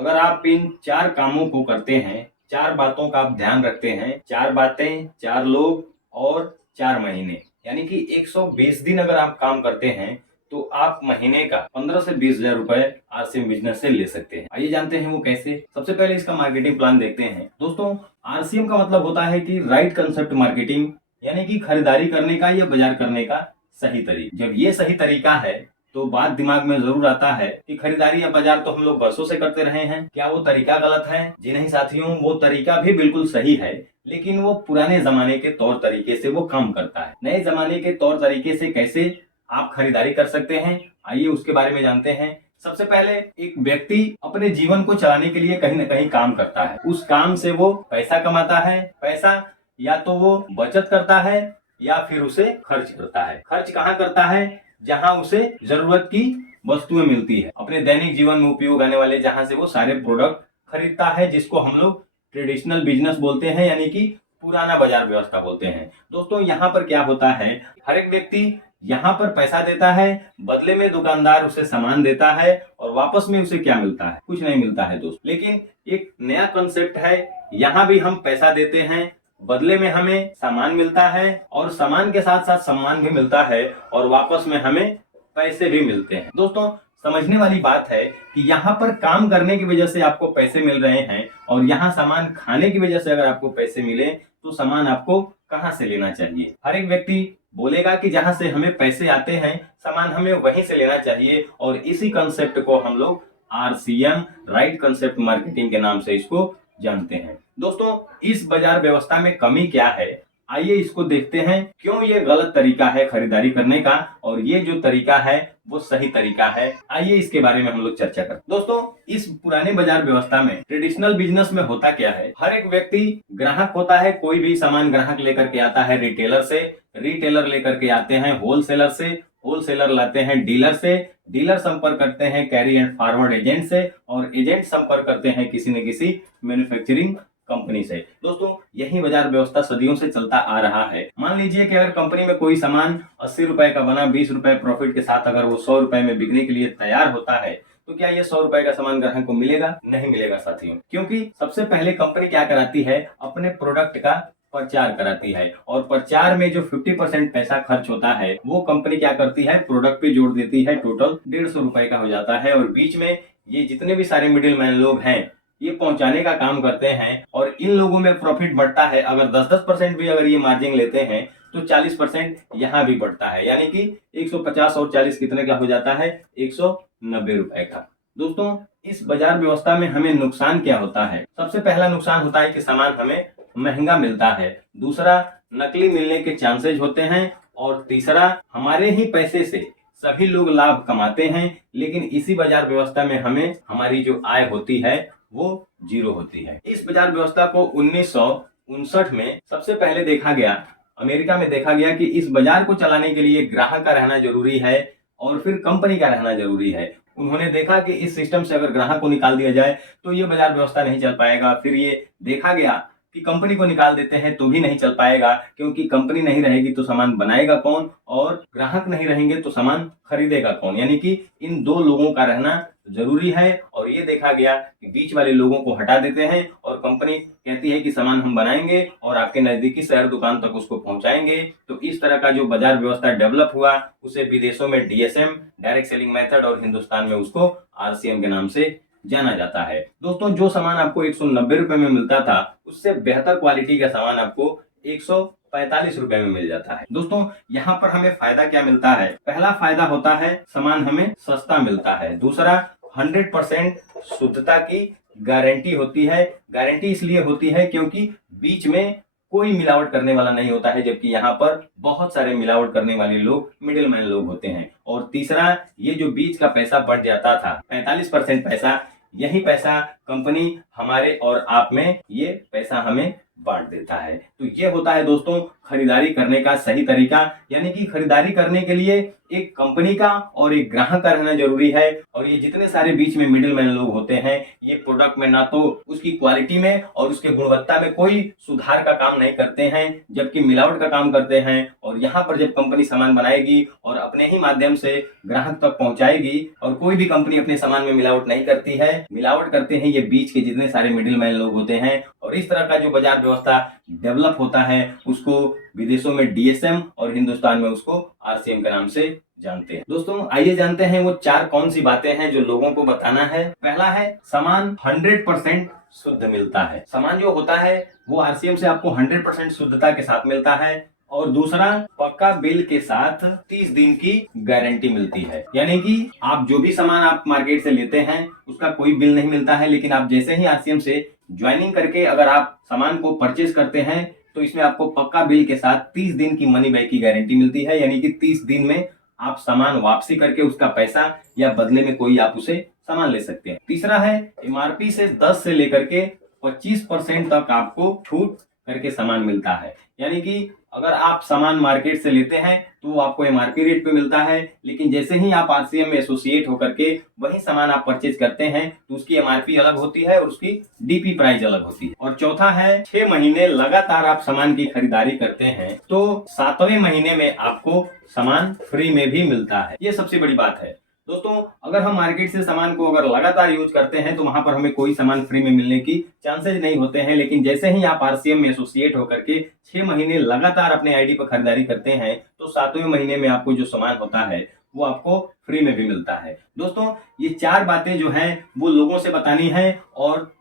अगर आप इन 4 कामों को करते हैं, 4 बातों का आप ध्यान रखते हैं, 4 बातें, 4 लोग और 4 महीने, यानी कि 120 दिन अगर आप काम करते हैं तो आप महीने का 15 से 20,000 रुपए आरसीएम बिजनेस से ले सकते हैं। आइए जानते हैं वो कैसे। सबसे पहले इसका मार्केटिंग प्लान देखते हैं। दोस्तों, आरसीएम का मतलब होता है कि राइट कंसेप्ट मार्केटिंग, यानी कि खरीदारी करने का या बाजार करने का सही तरीका। जब ये सही तरीका है तो बात दिमाग में जरूर आता है कि खरीदारी या बाजार तो हम लोग बरसों से करते रहे हैं, क्या वो तरीका गलत है? जी नहीं साथियों, वो तरीका भी बिल्कुल सही है, लेकिन वो पुराने जमाने के तौर तरीके से वो काम करता है। नए जमाने के तौर तरीके से कैसे आप खरीदारी कर सकते हैं, आइए उसके बारे में जानते हैं। सबसे पहले एक व्यक्ति अपने जीवन को चलाने के लिए कहीं ना कहीं काम करता है। उस काम से वो पैसा कमाता है। पैसा या तो वो बचत करता है या फिर उसे खर्च करता है। खर्च कहाँ करता है? जहां उसे जरूरत की वस्तुएं मिलती है, अपने दैनिक जीवन में उपयोग आने वाले, जहां से वो सारे प्रोडक्ट खरीदता है, जिसको हम लोग ट्रेडिशनल बिजनेस बोलते हैं, यानी कि पुराना बाजार व्यवस्था बोलते हैं। दोस्तों, यहाँ पर क्या होता है, हर एक व्यक्ति यहाँ पर पैसा देता है, बदले में दुकानदार उसे सामान देता है और वापस में उसे क्या मिलता है? कुछ नहीं मिलता है दोस्त। लेकिन एक नया कंसेप्ट है, यहाँ भी हम पैसा देते हैं, बदले में हमें सामान मिलता है और सामान के साथ साथ सम्मान भी मिलता है और वापस में हमें पैसे भी मिलते हैं। दोस्तों, समझने वाली बात है कि यहाँ पर काम करने की वजह से आपको पैसे मिल रहे हैं और यहाँ सामान खाने की वजह से अगर आपको पैसे मिले तो सामान आपको कहाँ से लेना चाहिए? हर एक व्यक्ति बोलेगा कि जहां से हमें पैसे आते हैं सामान हमें वहीं से लेना चाहिए, और इसी कंसेप्ट को हम लोग आरसीएम, राइट कंसेप्ट मार्केटिंग के नाम से इसको जानते हैं। दोस्तों, इस बाजार व्यवस्था में कमी क्या है, आइए इसको देखते हैं। क्यों ये गलत तरीका है खरीदारी करने का और ये जो तरीका है वो सही तरीका है, आइए इसके बारे में हम लोग चर्चा करें। दोस्तों, इस पुराने बाजार व्यवस्था में, ट्रेडिशनल बिजनेस में होता क्या है, हर एक व्यक्ति ग्राहक होता है। कोई भी सामान ग्राहक लेकर के आता है रिटेलर से, रिटेलर लेकर के आते हैं होलसेलर से, होलसेलर लाते हैं डीलर से, डीलर संपर्क करते हैं कैरी एंड फॉरवर्ड एजेंट से, और एजेंट संपर्क करते हैं किसी न किसी मैन्युफैक्चरिंग कंपनी से। दोस्तों, यही बाजार व्यवस्था सदियों से चलता आ रहा है। मान लीजिए कि अगर कंपनी में कोई सामान 80 रुपए का बना 20 रुपए प्रॉफिट के साथ अगर वो 100 रुपए में बिकने के लिए तैयार होता है, तो क्या ये 100 रुपए का सामान ग्राहक को मिलेगा? नहीं मिलेगा साथियों, क्योंकि सबसे पहले कंपनी क्या कराती है, अपने प्रोडक्ट का प्रचार कराती है, और प्रचार में जो 50% पैसा खर्च होता है वो कंपनी क्या करती है, प्रोडक्ट पे जोड़ देती है। टोटल 150 रुपए का हो जाता है, और बीच में ये जितने भी सारे मिडिल मैन लोग हैं ये पहुंचाने का काम करते हैं, और इन लोगों में प्रॉफिट बढ़ता है। अगर 10-10% भी अगर ये मार्जिन लेते हैं तो 40% यहाँ भी बढ़ता है, यानी कि 150 और 40 कितने का हो जाता है, 190 रुपए का। दोस्तों, इस बाजार व्यवस्था में हमें नुकसान क्या होता है? सबसे पहला नुकसान होता है कि सामान हमें महंगा मिलता है, दूसरा नकली मिलने के चांसेस होते हैं, और तीसरा हमारे ही पैसे से सभी लोग लाभ कमाते हैं, लेकिन इसी बाजार व्यवस्था में हमें हमारी जो आय होती है वो जीरो होती है। इस बाजार व्यवस्था को 1959 में सबसे पहले देखा गया, अमेरिका में देखा गया कि इस बाजार को चलाने के लिए ग्राहक का रहना जरूरी है और फिर कंपनी का रहना जरूरी है। उन्होंने देखा कि इस सिस्टम से अगर ग्राहक को निकाल दिया जाए तो ये बाजार व्यवस्था नहीं चल पाएगा। फिर ये देखा गया कि कंपनी को निकाल देते हैं तो भी नहीं चल पाएगा, क्योंकि कंपनी नहीं रहेगी तो सामान बनाएगा कौन, और ग्राहक नहीं रहेंगे तो सामान खरीदेगा कौन, यानी कि इन दो लोगों का रहना जरूरी है। और ये देखा गया कि बीच वाले लोगों को हटा देते हैं और कंपनी कहती है कि सामान हम बनाएंगे और आपके नजदीकी शहर दुकान तक उसको पहुंचाएंगे। तो इस तरह का जो बाजार व्यवस्था डेवलप हुआ उसे विदेशों में डीएसएम, डायरेक्ट सेलिंग मेथड, और हिंदुस्तान में उसको आरसीएम के नाम से जाना जाता है। दोस्तों, जो सामान आपको 190 रुपए में मिलता था उससे बेहतर क्वालिटी का सामान आपको 145 रुपए में मिल जाता है। दोस्तों, यहाँ पर हमें फायदा क्या मिलता है? पहला फायदा होता है सामान हमें सस्ता मिलता है, दूसरा 100% शुद्धता की गारंटी होती है। गारंटी इसलिए होती है क्योंकि बीच में कोई मिलावट करने वाला नहीं होता है, जबकि यहाँ पर बहुत सारे मिलावट करने वाले लोग मिडिल मैन लोग होते हैं। और तीसरा, ये जो बीच का पैसा बढ़ जाता था 45% पैसा, यही पैसा कंपनी हमारे और आप में ये पैसा हमें बांट देता है। तो ये होता है दोस्तों खरीदारी करने का सही तरीका, यानी कि खरीदारी करने के लिए एक कंपनी का और एक ग्राहक का रहना जरूरी है। और ये जितने सारे बीच में मिडिल मैन लोग होते हैं, ये प्रोडक्ट में ना तो उसकी क्वालिटी में और उसके गुणवत्ता में कोई सुधार का काम नहीं करते हैं, जबकि मिलावट का काम करते हैं। और यहाँ पर जब कंपनी सामान बनाएगी और अपने ही माध्यम से ग्राहक तक पहुंचाएगी, और कोई भी कंपनी अपने सामान में मिलावट नहीं करती है, मिलावट करते हैं ये बीच के जितने सारे मिडिल मैन लोग होते हैं। और इस तरह का जो बाजार व्यवस्था डेवलप होता है उसको विदेशों में डीएसएम और हिंदुस्तान में उसको आरसीएम के नाम से जानते हैं। दोस्तों आइए जानते हैं वो चार कौन सी बातें हैं जो लोगों को बताना है। पहला है, सामान 100% शुद्ध मिलता है। सामान जो होता है वो आरसीएम से आपको 100% शुद्धता के साथ मिलता है। और दूसरा, पक्का बिल के साथ 30 दिन की गारंटी मिलती है। यानी कि आप जो भी सामान आप मार्केट से लेते हैं उसका कोई बिल नहीं मिलता है, लेकिन आप जैसे ही आरसीएम से ज्वाइनिंग करके अगर आप सामान को परचेज करते हैं तो इसमें आपको पक्का बिल के साथ 30 दिन की मनी बैक की गारंटी मिलती है। यानी कि 30 दिन में आप सामान वापसी करके उसका पैसा या बदले में कोई आप उसे सामान ले सकते हैं। तीसरा है, एमआरपी से 10 से लेकर के 25% तक आपको छूट करके सामान मिलता है। यानी कि अगर आप सामान मार्केट से लेते हैं तो वो आपको एमआरपी रेट पे मिलता है, लेकिन जैसे ही आप आरसीएम में एसोसिएट होकर के वही सामान आप परचेज करते हैं तो उसकी एमआरपी अलग होती है और उसकी डीपी प्राइस अलग होती है। और चौथा है, 6 महीने लगातार आप सामान की खरीदारी करते हैं तो 7वें महीने में आपको सामान फ्री में भी मिलता है। ये सबसे बड़ी बात है। दोस्तों अगर हम मार्केट से सामान को अगर लगातार यूज करते हैं तो वहां पर हमें कोई सामान फ्री में मिलने की चांसेस नहीं होते हैं, लेकिन जैसे ही आप आरसीएम में एसोसिएट होकर के 6 महीने लगातार अपने आईडी पर खरीदारी करते हैं तो 7वें महीने में आपको जो सामान होता है वो आपको फ्री में भी मिलता है। दोस्तों ये चार बातें जो हैं वो लोगों से बतानी है, और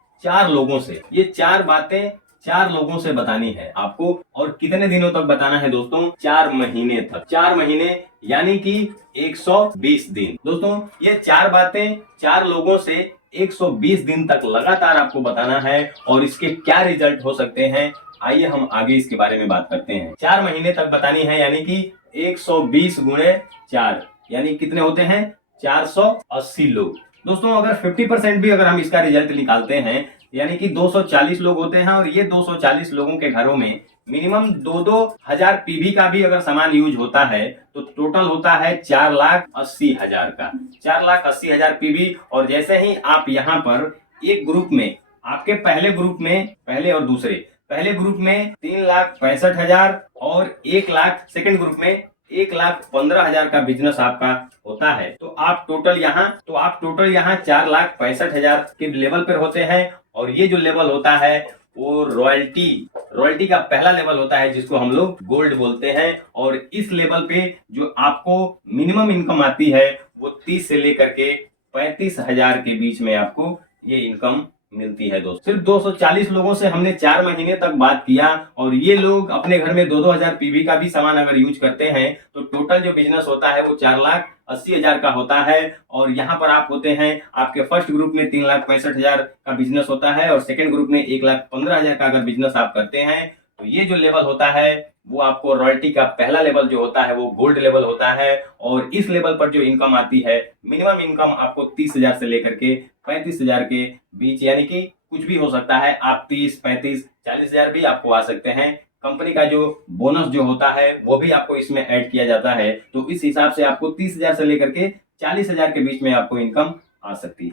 ये चार बातें 4 लोगों से बतानी है आपको। और कितने दिनों तक बताना है दोस्तों? 4 महीने तक। 4 महीने यानी कि 120 दिन। दोस्तों ये 4 बातें 4 लोगों से 120 दिन तक लगातार आपको बताना है, और इसके क्या रिजल्ट हो सकते हैं आइए हम आगे इसके बारे में बात करते हैं। 4 महीने तक बतानी है, यानी कि 120 गुणे 4 यानी कितने होते हैं? 480 लोग। दोस्तों अगर 50% भी अगर हम इसका रिजल्ट निकालते हैं यानी कि 240 लोग होते हैं, और ये 240 लोगों के घरों में मिनिमम 2-2 हजार पीवी का भी अगर सामान यूज होता है तो टोटल होता है 4,80,000 का। 4,80,000 पीवी। और जैसे ही आप यहाँ पर एक ग्रुप में, आपके पहले ग्रुप में, पहले ग्रुप में 3,65,000 और 1 लाख, सेकेंड ग्रुप में 1,15,000 का बिजनेस आपका होता है तो आप टोटल यहाँ 4,65,000 के लेवल पर होते हैं। और ये जो लेवल होता है वो रॉयल्टी का पहला लेवल होता है जिसको हम लोग गोल्ड बोलते हैं। और इस लेवल पे जो आपको मिनिमम इनकम आती है वो 30 से लेकर के 35,000 के बीच में आपको ये इनकम मिलती है। दोस्तों सिर्फ 240 लोगों से हमने 4 महीने तक बात किया, और ये लोग अपने घर में 2-2 हजार पीवी का भी सामान अगर यूज करते हैं तो टोटल जो बिजनेस होता है वो 4,80,000 का होता है। और यहाँ पर आप होते हैं, आपके फर्स्ट ग्रुप में 3,65,000 का बिजनेस होता है, और सेकेंड ग्रुप में 1,15,000 का अगर बिजनेस आप करते हैं तो ये जो लेवल होता है वो आपको रॉयल्टी का पहला लेवल जो होता है वो गोल्ड लेवल होता है। और इस लेवल पर जो इनकम आती है, मिनिमम इनकम आपको 30,000 से लेकर के 35,000 के बीच, यानी कि कुछ भी हो सकता है, आप 30, 35, 40,000 भी आपको आ सकते हैं। कंपनी का जो बोनस जो होता है वो भी आपको इसमें ऐड किया जाता है, तो इस हिसाब से आपको 30,000 से लेकर के 40,000 के बीच में आपको इनकम आ सकती है।